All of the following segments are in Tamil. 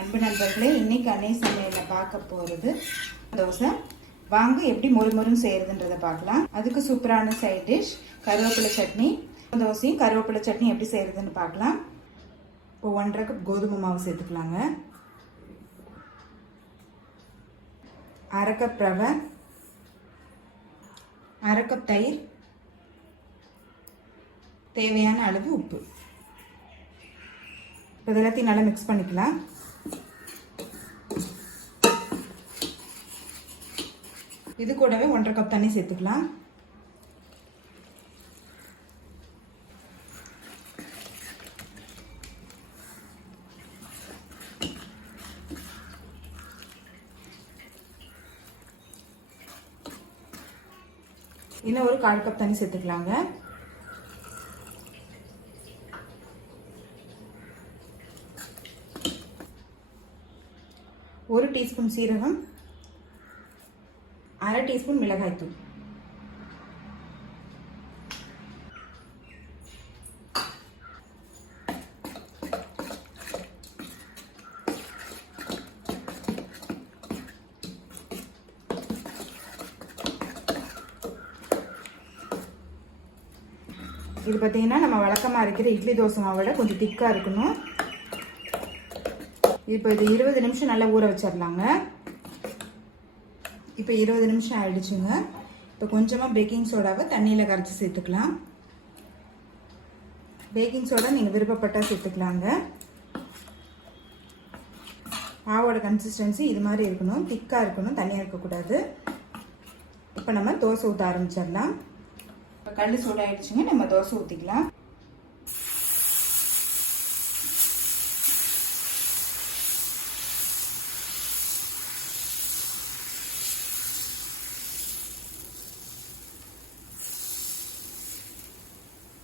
அன்பு நண்பர்களே, இன்னைக்கு அன்னை சமையலில் பார்க்க போகிறது தோசை. வாங்க எப்படி மொறு மொறுன்னு செய்யறதுன்றதை பார்க்கலாம். அதுக்கு சூப்பரான சைட் டிஷ் கருவேப்பிலை சட்னி. தோசையும் கருவேப்பிலை சட்னி எப்படி செய்யறதுன்னு பார்க்கலாம். இப்போ 1.5 கப் கோதுமை மாவு சேர்த்துக்கலாங்க. 1/2 கப் ரவை, 1/2 கப் தயிர், தேவையான அளவு உப்பு. இப்போ இதெல்லாத்தையும் நல்லா மிக்ஸ் பண்ணிக்கலாம். இது கூடவே 1.5 கப் தண்ணி சேர்த்துக்கலாம். இன்னும் ஒரு 1/4 கப் தண்ணி சேர்த்துக்கலாங்க. ஒரு டீஸ்பூன் சீரகம், 1/2 டீஸ்பூன் மிளகாய்த்தூள், இது பார்த்தீங்கன்னா நம்ம வழக்கமாக இருக்கிற இட்லி தோசை மாவோட கொஞ்சம் திக்காக இருக்கணும். இப்போ இது 20 நிமிஷம் நல்லா ஊற வச்சிடலாங்க. இப்போ 20 நிமிஷம் ஆயிடுச்சுங்க. இப்போ கொஞ்சமாக பேக்கிங் சோடாவை தண்ணியில் கரைச்சி சேர்த்துக்கலாம். பேக்கிங் சோடா நீங்கள் விருப்பப்பட்டால் சேர்த்துக்கலாங்க. மாவோட கன்சிஸ்டன்சி இது மாதிரி இருக்கணும், திக்காக இருக்கணும், தண்ணியாக இருக்கக்கூடாது. இப்போ நம்ம தோசை ஊற்ற ஆரம்பிச்சிடலாம். இப்போ கல் சூடாயிடுச்சுங்க, நம்ம தோசை ஊற்றிக்கலாம்.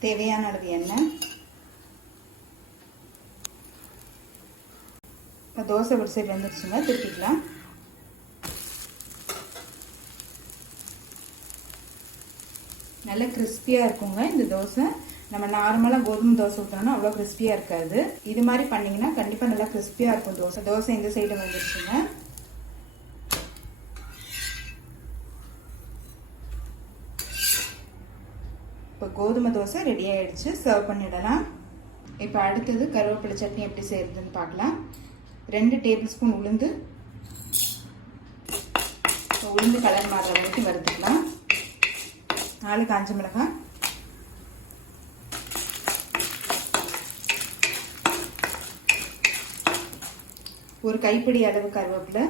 தேவையான அளவு எண்ணெய். இப்போ தோசை ஒரு சைடு வந்துருச்சுங்க, திருப்பிக்கலாம். நல்ல கிறிஸ்பியாக இருக்குங்க இந்த தோசை. நம்ம நார்மலாக கோதுமை தோசை ஊற்றோம்னா அவ்வளோ கிறிஸ்பியாக இருக்காது. இது மாதிரி பண்ணிங்கன்னா கண்டிப்பாக நல்லா கிறிஸ்பியாக இருக்கும் தோசை. தோசை இந்த சைடு வந்துருச்சுங்க. இப்போ கோதுமை தோசை ரெடி ஆயிடுச்சு, சர்வ் பண்ணிடலாம். இப்போ அடுத்தது கருவேப்பிலை சட்னி எப்படி செய்யறதுன்னு பார்க்கலாம். 2 டேபிள் ஸ்பூன் உளுந்து, உளுந்து கலர் மாறுற வரைக்கும் வறுத்துக்கலாம். 4 காஞ்ச மிளகாய், ஒரு கைப்பிடி அளவு கருவேப்பிலை,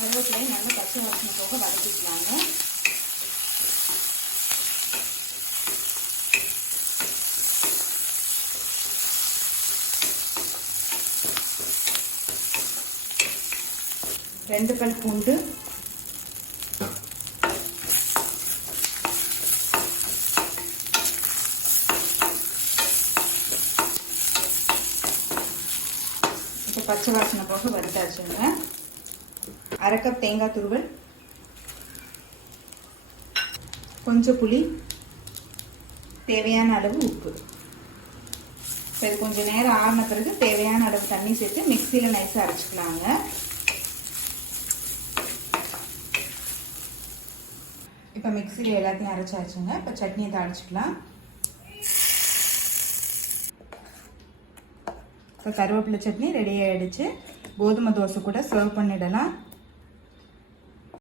கருவேப்பிலையை நல்லா பச்சை வாசனை போக வதக்கிக்கலாங்க. ரெண்டு பல் பூண்டு, இப்போ பச்சை வாசனை போக வறுத்தாச்சுங்க. 1/2 கப் தேங்காய் துருவல், கொஞ்சம் புளி, தேவையான அளவு உப்பு. இப்போ இது கொஞ்சம் நேரம் ஆறின பிறகு தேவையான அளவு தண்ணி சேர்த்து மிக்சியில் நைஸாக அரைச்சிக்கலாங்க. இப்போ மிக்சியில் எல்லாத்தையும் அரைச்சாச்சுங்க. இப்போ சட்னியை தாளிச்சிக்கலாம். இப்போ கருவேப்பிலை சட்னி ரெடி ஆகிடுச்சு. கோதுமை தோசை கூட சர்வ் பண்ணிடலாம்.